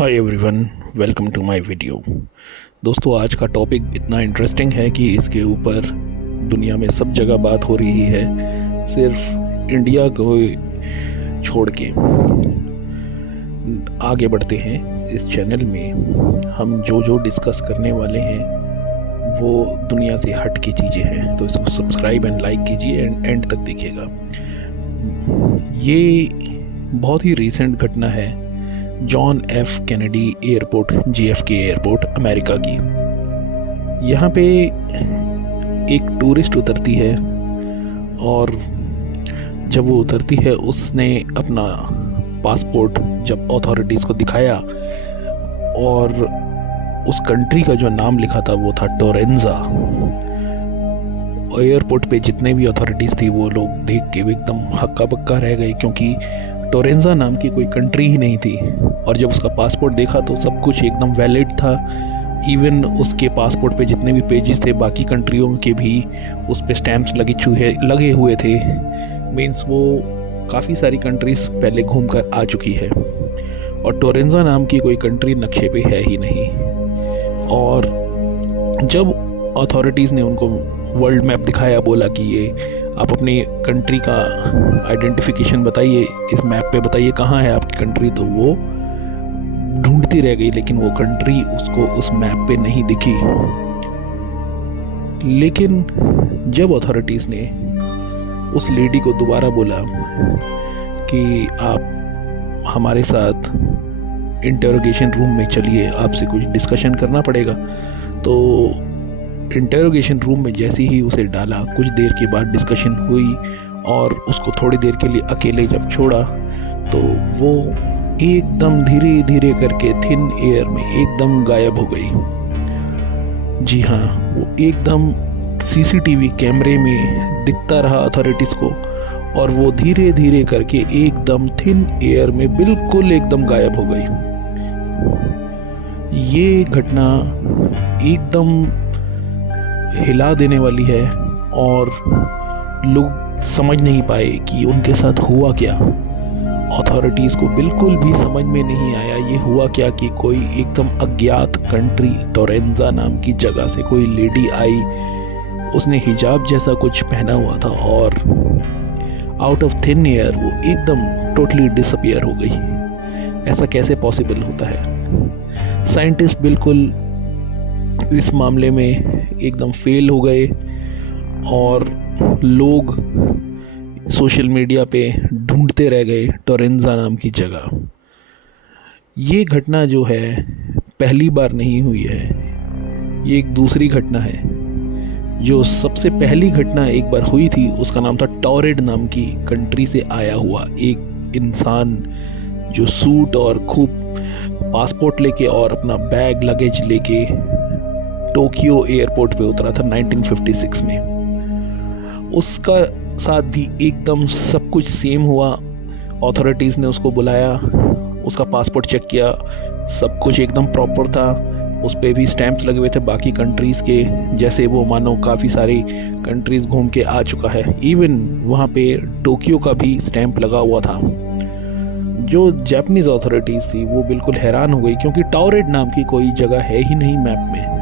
Hi everyone, welcome to my video. दोस्तों, आज का टॉपिक इतना इंटरेस्टिंग है कि इसके ऊपर दुनिया में सब जगह बात हो रही है, सिर्फ इंडिया को छोड़ के। आगे बढ़ते हैं। इस चैनल में हम जो डिस्कस करने वाले हैं वो दुनिया से हट की चीज़ें हैं, तो इसको सब्सक्राइब एंड लाइक कीजिए एंड एंड तक देखिएगा। ये बहुत ही रीसेंट घटना है John F Kennedy airport, JFK airport, America की। यहाँ पे एक टूरिस्ट उतरती है और जब वो उतरती है उसने अपना पासपोर्ट जब अथॉरिटीज़ को दिखाया और उस कंट्री का जो नाम लिखा था वो था टोरेंजा। एयरपोर्ट पे जितने भी अथॉरिटीज़ थी वो लोग देख के एकदम हक्का बक्का रह गए, क्योंकि टोरेंजा नाम की कोई कंट्री ही नहीं थी। और जब उसका पासपोर्ट देखा तो सब कुछ एकदम वैलिड था। इवन उसके पासपोर्ट पे जितने भी पेजेस थे बाकी कंट्रियों के भी उस पे स्टैम्प्स लगे हुए थे। मीन्स वो काफ़ी सारी कंट्रीज़ पहले घूम कर आ चुकी है और टोरेंजा नाम की कोई कंट्री नक्शे पे है ही नहीं। और जब अथॉरिटीज़ ने उनको वर्ल्ड मैप दिखाया, बोला कि ये आप अपनी कंट्री का आइडेंटिफिकेशन बताइए, इस मैप पे बताइए कहाँ है आपकी कंट्री, तो वो ढूंढती रह गई, लेकिन वो कंट्री उसको उस मैप पे नहीं दिखी। लेकिन जब अथॉरिटीज़ ने उस लेडी को दोबारा बोला कि आप हमारे साथ इंटरोगेशन रूम में चलिए, आपसे कुछ डिस्कशन करना पड़ेगा, तो इंटरोगेशन रूम में जैसे ही उसे डाला, कुछ देर के बाद डिस्कशन हुई और उसको थोड़ी देर के लिए अकेले जब छोड़ा तो वो एकदम धीरे धीरे करके थिन एयर में एकदम गायब हो गई। जी हाँ, वो एकदम CCTV कैमरे में दिखता रहा अथॉरिटीज़ को और वो धीरे धीरे करके एकदम थिन एयर में बिल्कुल एकदम गायब हो गई। ये घटना एकदम हिला देने वाली है और लोग समझ नहीं पाए कि उनके साथ हुआ क्या। अथॉरिटीज़ को बिल्कुल भी समझ में नहीं आया ये हुआ क्या कि कोई एकदम अज्ञात कंट्री टोरेंजा नाम की जगह से कोई लेडी आई, उसने हिजाब जैसा कुछ पहना हुआ था और आउट ऑफ थिन एयर वो एकदम टोटली डिसअपियर हो गई। ऐसा कैसे पॉसिबल होता है? साइंटिस्ट बिल्कुल इस मामले में एकदम फेल हो गए और लोग सोशल मीडिया पे ढूंढते रह गए टोरेंजा नाम की जगह। ये घटना जो है पहली बार नहीं हुई है, ये एक दूसरी घटना है। जो सबसे पहली घटना एक बार हुई थी उसका नाम था टॉरेड नाम की कंट्री से आया हुआ एक इंसान, जो सूट और खूब पासपोर्ट लेके और अपना बैग लगेज लेके टोक्यो एयरपोर्ट पे उतरा था 1956 में। उसका साथ भी एकदम सब कुछ सेम हुआ। अथॉरिटीज़ ने उसको बुलाया, उसका पासपोर्ट चेक किया, सब कुछ एकदम प्रॉपर था, उस पर भी स्टैम्प्स लगे हुए थे बाकी कंट्रीज़ के, जैसे वो मानो काफ़ी सारी कंट्रीज़ घूम के आ चुका है। इवन वहाँ पे टोक्यो का भी स्टैम्प लगा हुआ था। जो जापानीज़ अथॉरिटीज़ थी वो बिल्कुल हैरान हो गई, क्योंकि टॉरेड नाम की कोई जगह है ही नहीं मैप में।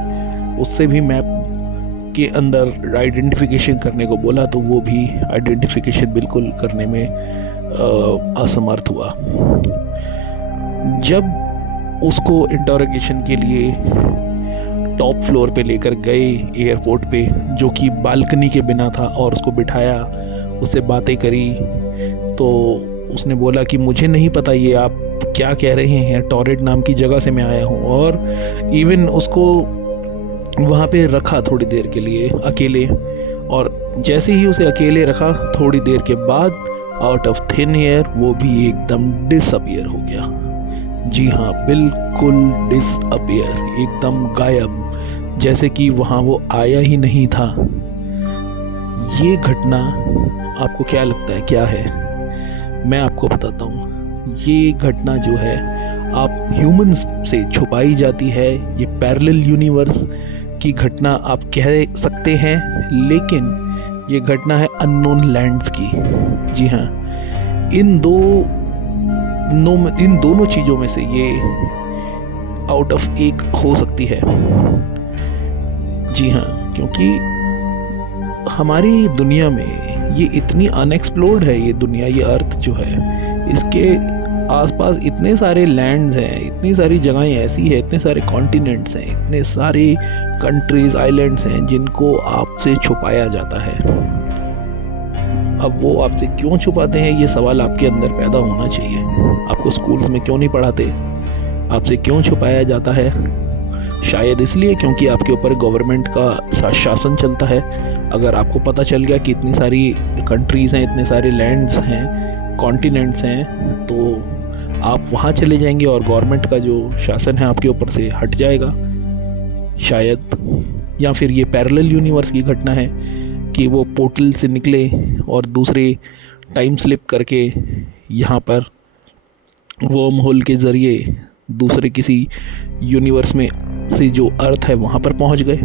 उससे भी मैप के अंदर आइडेंटिफिकेशन करने को बोला तो वो भी आइडेंटिफिकेशन बिल्कुल करने में असमर्थ हुआ। जब उसको इंटरोगेशन के लिए टॉप फ्लोर पे लेकर गए एयरपोर्ट पे, जो कि बालकनी के बिना था, और उसको बिठाया, उससे बातें करी, तो उसने बोला कि मुझे नहीं पता ये आप क्या कह रहे हैं, टॉरेड नाम की जगह से मैं आया हूँ। और इवन उसको वहाँ पे रखा थोड़ी देर के लिए अकेले, और जैसे ही उसे अकेले रखा थोड़ी देर के बाद आउट ऑफ थिन एयर वो भी एकदम डिसअपियर हो गया। जी हाँ, बिल्कुल डिसअपियर, एकदम गायब, जैसे कि वहाँ वो आया ही नहीं था। ये घटना आपको क्या लगता है क्या है? मैं आपको बताता हूँ। ये घटना जो है आप ह्यूमंस से छुपाई जाती है, ये पैरेलल यूनिवर्स की घटना आप कह सकते हैं, लेकिन ये घटना है अननोन लैंड्स की। जी हाँ, इन दोनों चीज़ों में से ये आउट ऑफ एक हो सकती है। जी हाँ, क्योंकि हमारी दुनिया में ये इतनी अनएक्सप्लोर्ड है, ये दुनिया, ये अर्थ जो है, इसके आसपास इतने सारे लैंड्स हैं, इतनी सारी जगहें ऐसी हैं, इतने सारे कॉन्टिनेंट्स हैं, इतने सारे कंट्रीज, आइलैंड्स हैं जिनको आपसे छुपाया जाता है। अब वो आपसे क्यों छुपाते हैं, ये सवाल आपके अंदर पैदा होना चाहिए। आपको स्कूल्स में क्यों नहीं पढ़ाते, आपसे क्यों छुपाया जाता है? शायद इसलिए क्योंकि आपके ऊपर गवर्नमेंट का शासन चलता है। अगर आपको पता चल गया कि इतनी सारी कंट्रीज़ हैं, इतने सारे लैंड्स हैं, कॉन्टिनेंट्स हैं, तो आप वहाँ चले जाएंगे और गवर्नमेंट का जो शासन है आपके ऊपर से हट जाएगा शायद। या फिर ये पैरेलल यूनिवर्स की घटना है कि वो पोर्टल से निकले और दूसरे टाइम स्लिप करके यहाँ पर वर्म होल के ज़रिए दूसरे किसी यूनिवर्स में से जो अर्थ है वहाँ पर पहुँच गए।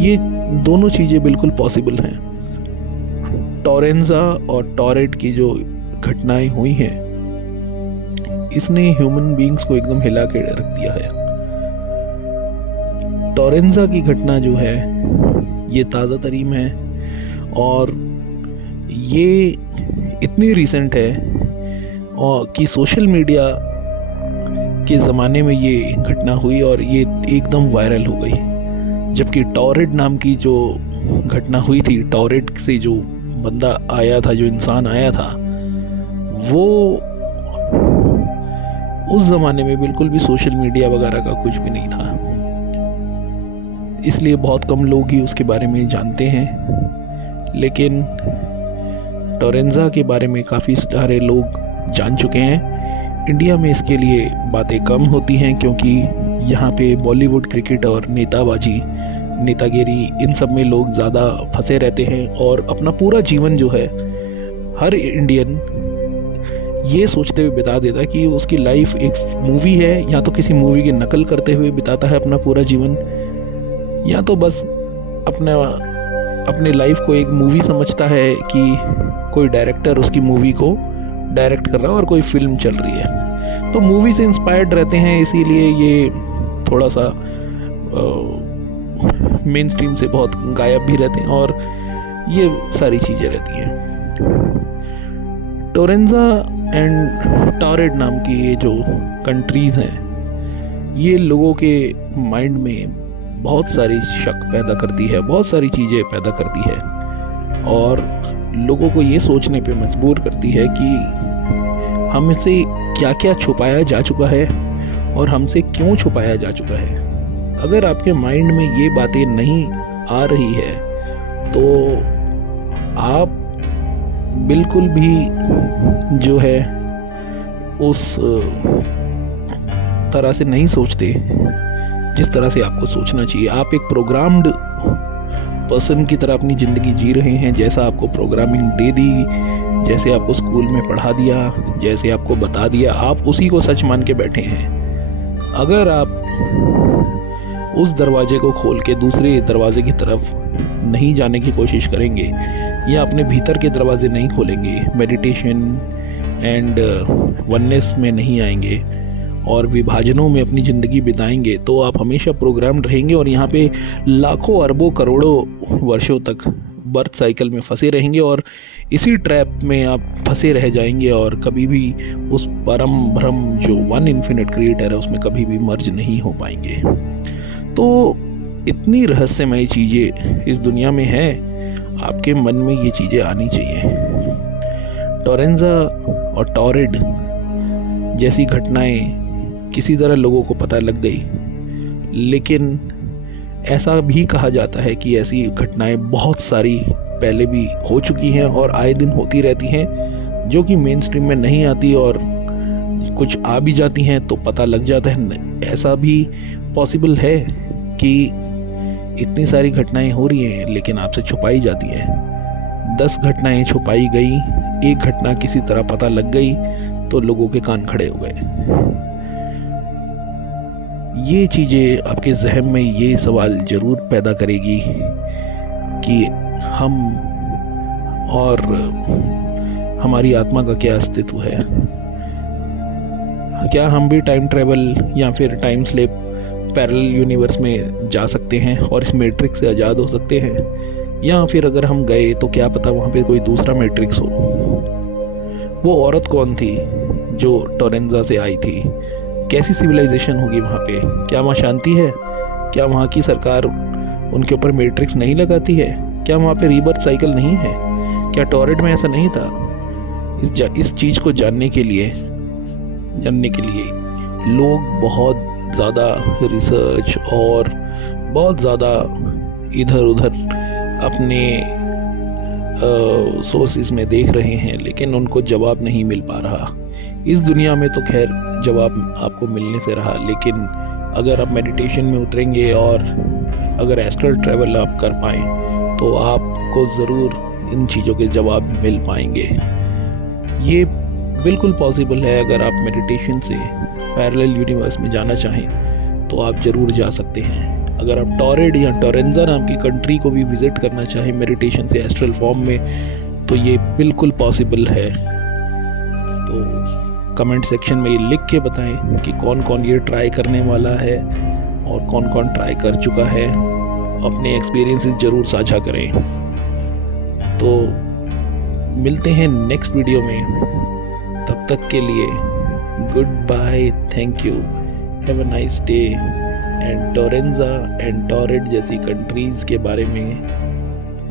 ये दोनों चीज़ें बिल्कुल पॉसिबल हैं। टोरेंजा और टॉरेट की जो घटनाएं हुई हैं, इसने ह्यूमन बीइंग्स को एकदम हिला के रख दिया है। टोरेंजा की घटना जो है ये ताज़ा तरीन है और ये इतनी रिसेंट है और कि सोशल मीडिया के ज़माने में ये घटना हुई और ये एकदम वायरल हो गई। जबकि टॉरेट नाम की जो घटना हुई थी, टॉरेट से जो बंदा आया था, जो इंसान आया था, वो उस ज़माने में बिल्कुल भी सोशल मीडिया वगैरह का कुछ भी नहीं था, इसलिए बहुत कम लोग ही उसके बारे में जानते हैं। लेकिन टोरेंजा के बारे में काफ़ी सारे लोग जान चुके हैं। इंडिया में इसके लिए बातें कम होती हैं क्योंकि यहाँ पे बॉलीवुड, क्रिकेट और नेताबाजी, नेतागिरी, इन सब में लोग ज़्यादा फंसे रहते हैं और अपना पूरा जीवन जो है हर इंडियन ये सोचते हुए बिता देता है कि उसकी लाइफ एक मूवी है, या तो किसी मूवी की नकल करते हुए बिताता है अपना पूरा जीवन, या तो बस अपने लाइफ को एक मूवी समझता है कि कोई डायरेक्टर उसकी मूवी को डायरेक्ट कर रहा है और कोई फिल्म चल रही है। तो मूवी से इंस्पायर्ड रहते हैं, इसीलिए ये थोड़ा सा मेन स्ट्रीम से बहुत गायब भी रहते हैं और ये सारी चीज़ें रहती हैं। टोरेंजा एंड टॉरेट नाम की ये जो कंट्रीज़ हैं, ये लोगों के माइंड में बहुत सारी शक पैदा करती है, बहुत सारी चीज़ें पैदा करती है और लोगों को ये सोचने पे मजबूर करती है कि हमसे क्या क्या छुपाया जा चुका है और हमसे क्यों छुपाया जा चुका है। अगर आपके माइंड में ये बातें नहीं आ रही है तो आप बिल्कुल भी जो है उस तरह से नहीं सोचते जिस तरह से आपको सोचना चाहिए। आप एक प्रोग्राम्ड पर्सन की तरह अपनी ज़िंदगी जी रहे हैं, जैसा आपको प्रोग्रामिंग दे दी, जैसे आपको स्कूल में पढ़ा दिया, जैसे आपको बता दिया, आप उसी को सच मान के बैठे हैं। अगर आप उस दरवाजे को खोल के दूसरे दरवाजे की तरफ नहीं जाने की कोशिश करेंगे या अपने भीतर के दरवाजे नहीं खोलेंगे, मेडिटेशन एंड वननेस में नहीं आएंगे और विभाजनों में अपनी ज़िंदगी बिताएंगे, तो आप हमेशा प्रोग्राम्ड रहेंगे और यहाँ पे लाखों अरबों करोड़ों वर्षों तक बर्थ साइकिल में फंसे रहेंगे और इसी ट्रैप में आप फंसे रह जाएंगे और कभी भी उस परम भ्रम जो वन इन्फिनिट क्रिएटर है उसमें कभी भी मर्ज नहीं हो पाएंगे। तो इतनी रहस्यमय चीज़ें इस दुनिया में है, आपके मन में ये चीज़ें आनी चाहिए। टोरेंजा और टॉरेट जैसी घटनाएं किसी तरह लोगों को पता लग गई, लेकिन ऐसा भी कहा जाता है कि ऐसी घटनाएं बहुत सारी पहले भी हो चुकी हैं और आए दिन होती रहती हैं, जो कि मेन स्ट्रीम में नहीं आती और कुछ आ भी जाती हैं तो पता लग जाता है। ऐसा भी पॉसिबल है कि इतनी सारी घटनाएं हो रही हैं लेकिन आपसे छुपाई जाती हैं। 10 घटनाएं छुपाई गई, एक घटना किसी तरह पता लग गई तो लोगों के कान खड़े हो गए। ये चीज़ें आपके जहन में ये सवाल ज़रूर पैदा करेगी कि हम और हमारी आत्मा का क्या अस्तित्व है। क्या हम भी टाइम ट्रैवल या फिर टाइम स्लिप पैरेलल यूनिवर्स में जा सकते हैं और इस मैट्रिक्स से आज़ाद हो सकते हैं? या फिर अगर हम गए तो क्या पता वहाँ पे कोई दूसरा मैट्रिक्स हो? वो औरत कौन थी जो टोरेंजा से आई थी? कैसी सिविलाइजेशन होगी वहाँ पे? क्या वहाँ शांति है? क्या वहाँ की सरकार उनके ऊपर मैट्रिक्स नहीं लगाती है? क्या वहाँ पे रीबर्थ साइकिल नहीं है? क्या टॉरेंट में ऐसा नहीं था? इस चीज़ को जानने के लिए लोग बहुत ज़्यादा रिसर्च और बहुत ज़्यादा इधर उधर अपने सोर्सेज में देख रहे हैं, लेकिन उनको जवाब नहीं मिल पा रहा। इस दुनिया में तो खैर जवाब आपको मिलने से रहा, लेकिन अगर आप मेडिटेशन में उतरेंगे और अगर एस्ट्रल ट्रैवल आप कर पाएँ तो आपको ज़रूर इन चीज़ों के जवाब मिल पाएंगे। ये बिल्कुल पॉसिबल है। अगर आप मेडिटेशन से पैरेलल यूनिवर्स में जाना चाहें तो आप ज़रूर जा सकते हैं। अगर आप टॉरेड या टोरेंजा नाम की कंट्री को भी विज़िट करना चाहें मेडिटेशन से एस्ट्रल फॉर्म में, तो ये बिल्कुल पॉसिबल है। तो कमेंट सेक्शन में ये लिख के बताएं कि कौन कौन ये ट्राई करने वाला है और कौन कौन ट्राई कर चुका है। अपने एक्सपीरियंसेस ज़रूर साझा करें। तो मिलते हैं नेक्स्ट वीडियो में, तब तक के लिए goodbye, thank you, have a nice day. And टोरेंजा एंड टॉरेड जैसी कंट्रीज़ के बारे में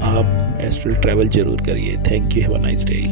आप एस्ट्रल ट्रैवल ज़रूर करिए। Thank you, have a nice day.